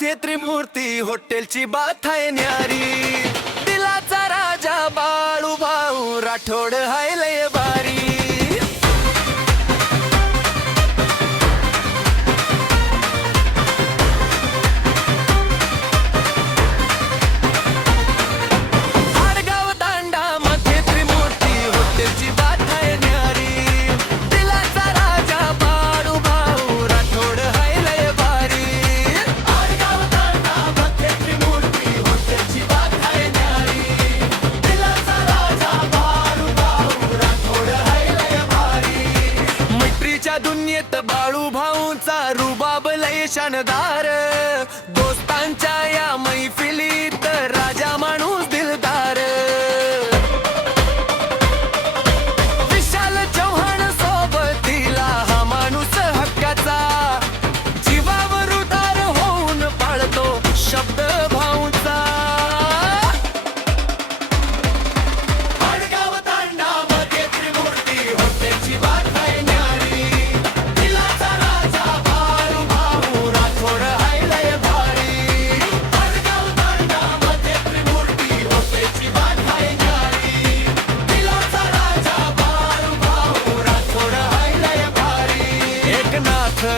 माथे त्रिमूर्ती हॉटेलची बात आहे न्यारी, दिलाचा राजा बाळू भाऊ राठोड हाय लय बारी। दुनियेत बाळू भाऊचा रुबाब लय शानदार, दोस्तांच्या या मैफिलीत राजा माणूस दिलदार। विशाल चव्हाण सोबतीला हा माणूस हक्काचा, जीवावर उदार होऊन पाळतो शब्द भाऊचा। आडगाव तांडामध्ये त्रिमूर्ती हॉटेलची बात आहे न्यारी,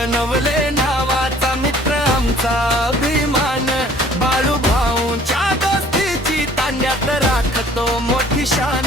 नवले नावाचा मित्र आमचा अभिमान, बाळू भाऊंच्या दोस्तीची तांड्यात राखतो मोठी शान।